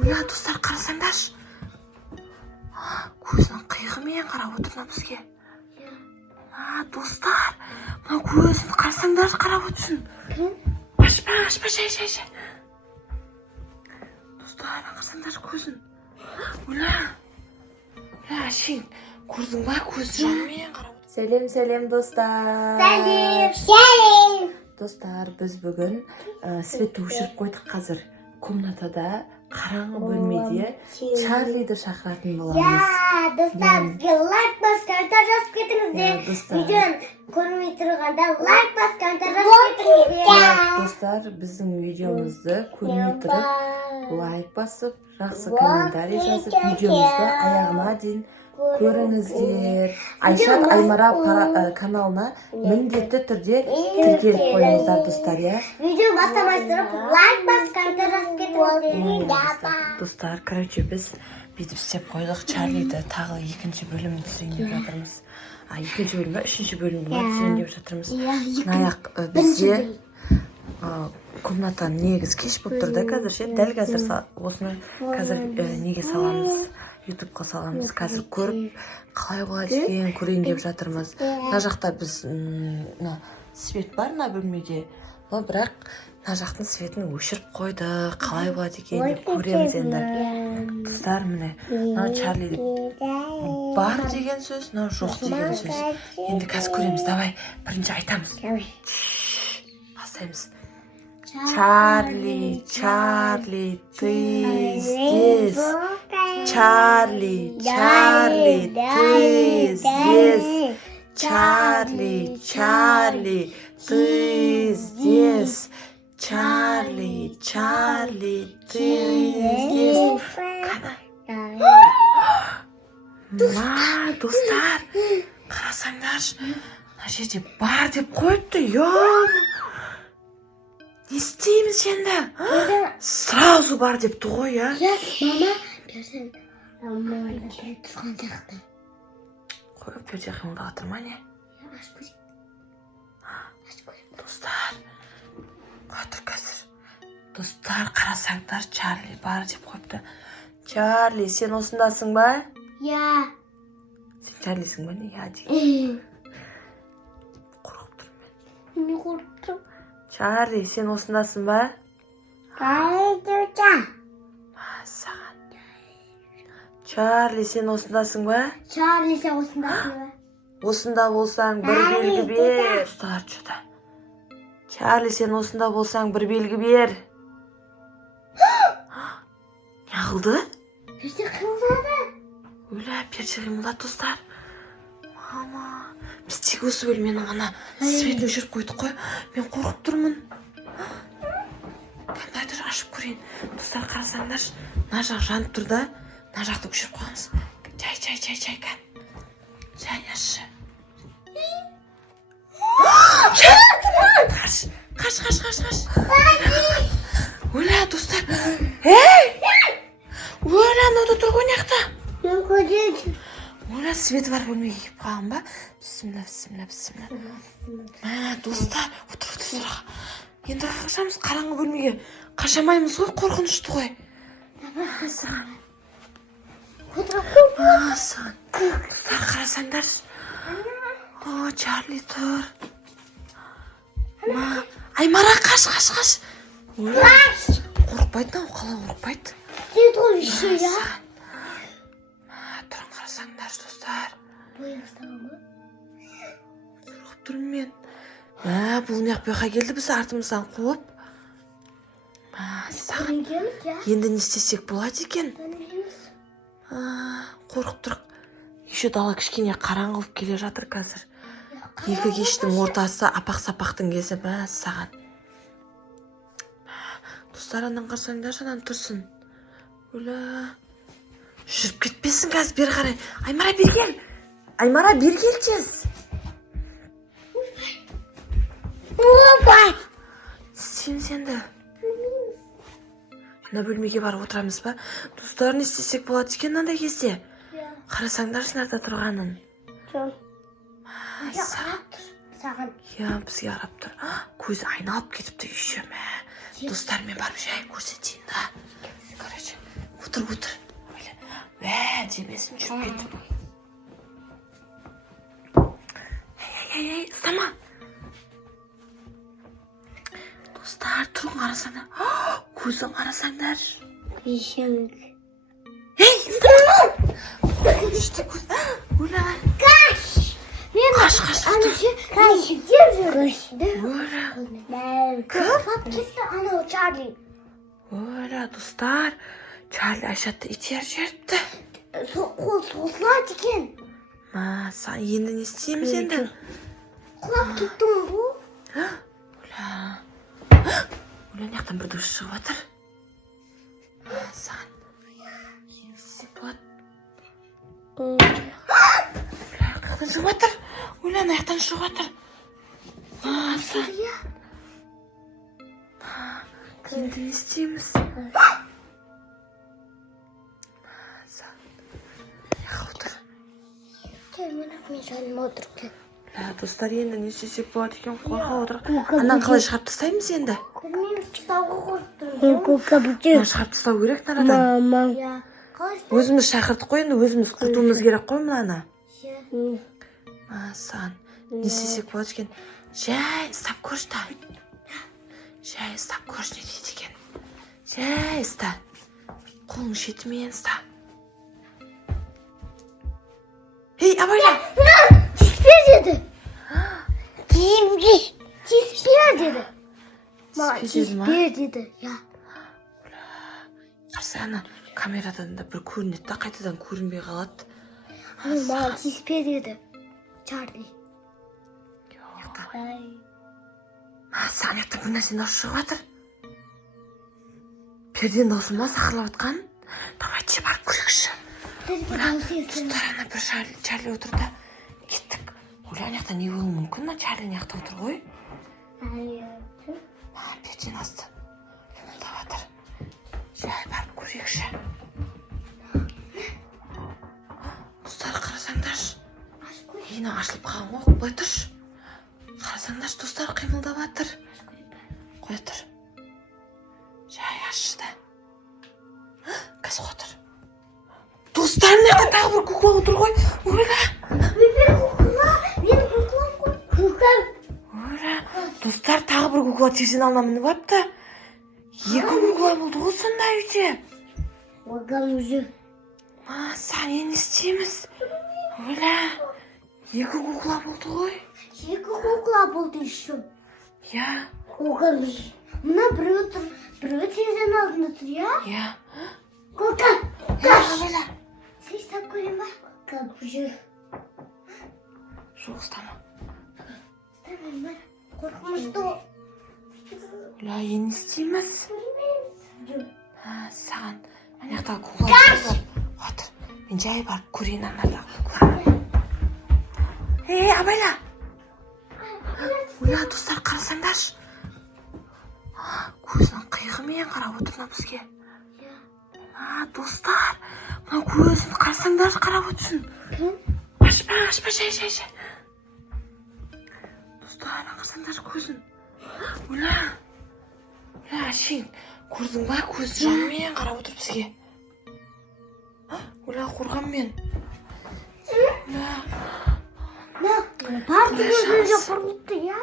Уля, достар, қарасаңдаршы. Көзінің қиығымен қарап отыр мына бізге. Достар, мына көзін қарасаңдаршы, қарап отырсын. Ашпа, шай. Достар, қарасаңдаршы көзін. Уля, әшең, көрдің ба, көзі жанымен қарап отыр. Сәлем, достар. Сәлем. Достар, біз бүгін светті өшіріп қойдық қазір. Комнатада, қараңғы бөлмеде Чарлиді шақыратын боламыз. Достар, бізге лайк бас, комментар жазып кетіңіздер. Видеоны көрмей тұрғанда лайк бас, комментар жазып кетіңіздер. Достар, біздің видеомызды көрмей тұрып, лайк басып, жақсы комментарий жазып, видеомызды аяғына дейін көріңіздер. Айшат Аймара каналына міндетті түрде тіркеліп қойыңыздар, достар, я? Видео бастамай тұрып, лайк бас, комментар жазып кетіңіздер. Достар, короче, біз бүйтіп істеп қойдық. Чарлиді тағы екінші бөлімін түсірейін деп жатырмыз. Екінші бөлім ба, үшінші бөлімді ма түсірейін деп жатырмыз. Наяқ бізде комнатаны негіз кеш болып тұр да қазір ше. Дәл қазір осыны қазір неге саламыз, ютубқа саламыз. Қазір көріп, қалай болады екен көрейін деп жатырмыз. Мына жақта біз свет бар мына бөлмеде. Бірақ мына жақтың светін өшіріп қойды. Қалай болады екен деп көреміз енді. Достар, міне, мына Чарли бар деген сөз, мына жоқ деген сөз. Енді қазір көреміз. Давай, бірінші айтамыз. Бастаймыз. Чарли, ты здесь. Чарли, ты здесь. Чарли, ты здесь. Чарли, ты здесь. Достар, қарасаңдаршы, мына жерде бар деп қойыпты, не істейміз енді? Сразу бар депті ғой, я? Мама, берсен, мама тұрған сияқты. Қойып берде қимылдаға тұрма, не? Ашып көрейін. Достар, қотыр қазір. Достар, қарасаңдар, Чарли бар деп қойыпты. Чарли, сен осындасың ба? Я. Сен Чарлисің ба, не? Я дейін. Қорқып тұрмын мен. Не қорқып? Чарли, сен осындасың ба? Саған. Чарли, сен осындасың ба? Чарли, сен осындасың ба? Осында болсаң бір белгі бер. Достар, что-то. Чарли, сен осында болсаң бір белгі бер. Не қылды? Перде қимылдады. Өлә, перде қимылдады, достар. Мама, біз тек осы бөлменің ғана светін өшіріп қойдық қой. Мен қорқып тұрмын. Қандайды ашып көрейін. Достар, қарасаңдар, мына жақ жанып тұр да, мына жақты өшіріп қойғанбыз. Жай, кән. Жай, ашы. Қаш. Өлә, достар. Өлә, мынау тұр ғой неқта. Мен көрдім. Оля, свет бар бөлмеге кеп қалған ба? Бісміллә. Достар, отыр сұраға. Енді қашамыз қараңғы бөлмеге. Қашамаймыз ғой, қорқынышты ғой. Саған. Саған. Достар, қарасаңдар. Чарли тұр. Аймара, қаш. Қорқпайды, қалай қорқпайды? Сен тұр еще, я? Тұрын қарасаңдар, достар. Бойын ұстаған ба? Қорқып тұрмын мен. Бұл неқ бөқа келді біз артымыздан қуып. Саған. Енді не істесек болады екен? Қорқып тұрық. Еще дала кішкене қараңғылып келе жатыр қазір. Екі кештің ортасы апақ-сапақтың кезі. Саған. Достар, анан қарсаңдар, жанан тұрсын. Өлі. Жүріп кетпесін қазір, бері қарай. Аймара, бер кел тез. Опай! Сен сенді. Ана бөлмеге барып отырамыз ба? Достар, не істесек болады екен мынандай кезде? Қарасаңдар шынарда тұрғанын. Саған. Бізге қарап тұр. Көзі айналып кетіпті еще. Достар, мен барып жай көрсетейін да. Короче, отыр. Вә, жемесін жүріп кетіп. Ей, ұстама. Достар, тұрың қарасаңдар. Көзін қарасаңдар. Күйшемік. Ей, ұстама. Күшті көз. Оля. Қаш. Қаш. Қаш. Кетті анау Чарли. Оля, достар. Чарли Айшатты итер жеріпті. Қол созылады екен. Сан енді не істейміз енді? Құлап кеттің бұл. Оля, яқтан бір дұрыс шығып атыр. Сан. Енсіп бат. Қақтан шығып атыр. Оля, аяқтан шығып атыр. Сан. Енді не істейміз? Мен жаныма отырып кет. Достар, енді не істесек болады екен, қорқып отыр. Анан қалай шығарып тастаймыз енді? Көрмейміз, тастауға қорқып тұрмыз. Шығарып тастау керек нарадан. Мама. Өзіміз шақырдық қой, енді өзіміз құртуымыз керек қой мынаны. Сан, не істесек болады екен? Жай, ұстап көрші та. Жай, ұстап көрші не дейді екен? Жай, ұста. Қолың шетімен ұста. Ей, абайла! Тиспер деді. Тиспер деді. Тиспер деді. Қарсы ана камерадан да бір көрінеді да, қайтадан көрінбей қалады. Маған тиспер деді. Чарли. Саған яқта бір нәрсе дауыс шығып жатыр. Перден даусы ма сақырлап жатқан? Давайте барып көрейікші. Достар, ана бір Чарли отыр да кеттік. Оля, ана жақта не болуы мүмкін? Чарли ана жақта отыр ғой. Перден асты. Қимылдап жатыр. Жай барып көрейікші. Достар, қарасаңдаршы. Ена ашылып қалған ғой, қой тұршы. Қарасаңдаршы, достар, қимылдап жатыр. Қой тұр. Жай ашшы да. Қазір отыр. Достар, мына жақта тағы бір кукла отыр ғой. Оля. Менің куклам ғой. Куклам. Оля. Достар, тағы бір кукла терезенің алдына мініп алыпты. Екі кукла болды ғой сонда үйде. Оған уже. Сан, не істейміз? Оля. Екі кукла болды ғой. Екі кукла болды еще. Я. Оған уже. Мына біреу тұр. Біреу терезенің алдында тұр, я? Я. Кукла. Каш. Оля. Сен ұстап көрем ба? Как уже. Жоқ, ұстама. Ұстамайм ба? Қорқымышты. Оля, не істейміз? Көрмейміз. Саған. Ана жақтағы кукла бар. Отыр. Мен жай барып көрейін анадағы кукла. Ей, абайла. Оля, достар, қарасаңдаршы. Көзінің қиығымен қарап отыр мына бізге. Достар, мына көзін қарасаңдаршы, қарап отырсын. Ашпа, жай. Достар, қарасаңдаршы көзін. Оля, әшейін, көрдің ба, көзі жанымен қарап отыр бізге. Оля, қорғанмен. Бар деген жоқ бұрылыпты, я?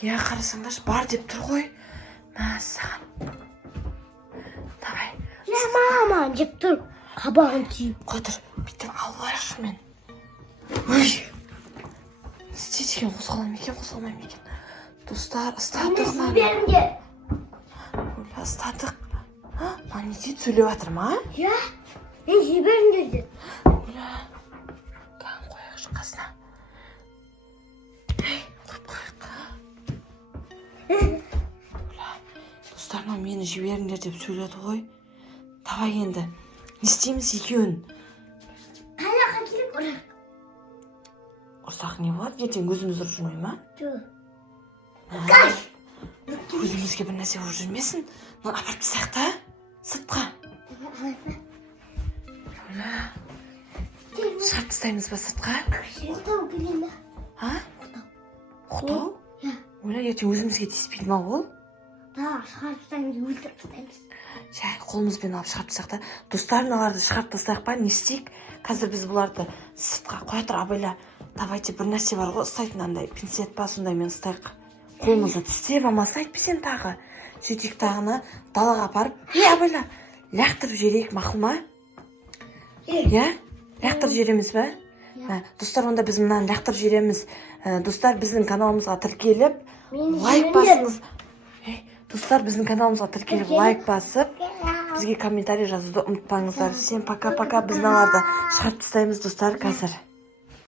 Я, қарасаңдаршы, бар деп тұр ғой. Саған. Давай. Я, мама, деп тұр. Қабағын түйіп. Қотыр, биттен алып алайықшы мен. Ой. Істейді екен, қозғалмайым екен. Достар, ұстадық ма? Беріңдер. Оля, ұстадық. Ма, не дейді, сөйлеп жатыр ма? Я, мен жіберіңдер деді. Оля, қағын қояқшы қасына. Қойып қойық. Оля, достарына мені жіберіңдер деп сөйледі ғой. Давай енді, не істейміз екеуін? Қайраға керек ұрық. Ұрсақ не болады? Ертең өзіміз ұрып жүрмей ма? Жоқ. Көзімізге бір нәрсе ұрып жүрмесін. Мына апарып тастайық та, сыртқа. Оля, шығарып тастаймыз ба сыртқа? Оқтау келем ба? Оқтау? Я. Оля, ертең өзімізге тиіспейді ма ол? Да, шығарып тастаймыз, өлтіріп тастаймыз. жай қолымызбен алып шығарып тастайық та. Достар, мыналарды шығарып тастайық па, не істейік? Қазір біз бұларды сыртқа қоя тұр, абайла. Давайте, бір нәрсе бар ғой, ұстайтын андай пинцет па, сондаймен ұстайық. Қолымызды тістеп алмаса айтпесен тағы. Сөйтейік тағына далаға апарып, абайла, лақтырып жіберейік, мақұл ма? Лақтырып жібереміз ба? Достар, онда біз мынаны лақтырып жібереміз. Достар, біздің каналымызға тіркеліп, лайк басыңыз. Достар, біздің каналымызға тіркеліп, лайк басып, бізге комментарий жазуды ұмытпаңыздар. Всем пока-пока. Біз мыналарды шығарып тастаймыз, достар, қазір.